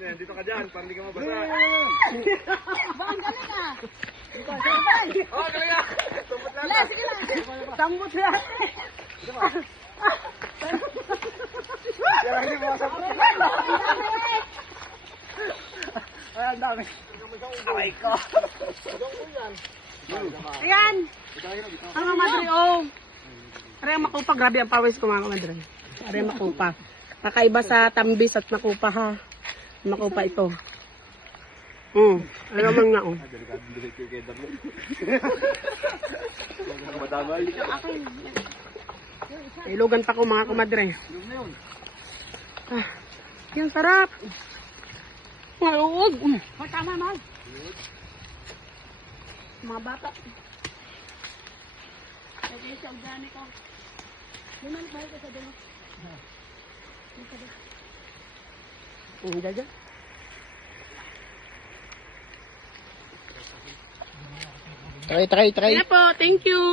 Dito ka dyan, para hindi ka mabasa. Bang, galing ah. Oh, galing ah! Tumbot lang. Wala, sige lang. Tambot lang. Kaya hindi mo masabot. Ay, ang dami. Aray ko. Ayan. Ang mga madre, oh. Aray ang makupa. Grabe ang pawis ko mga madre. Aray ang makupa. Kakaiba sa tambis at makupa ha. Makupa ito. Ano naman nga oh. Madamay. Ilugan pa ko mga kumadre. Yan sarap. Maluwag. Tama mahal. Mga bata. Pwede siya organic ko. Luman ba ito sa dulo? Jaja. Try. Kaya po, thank you.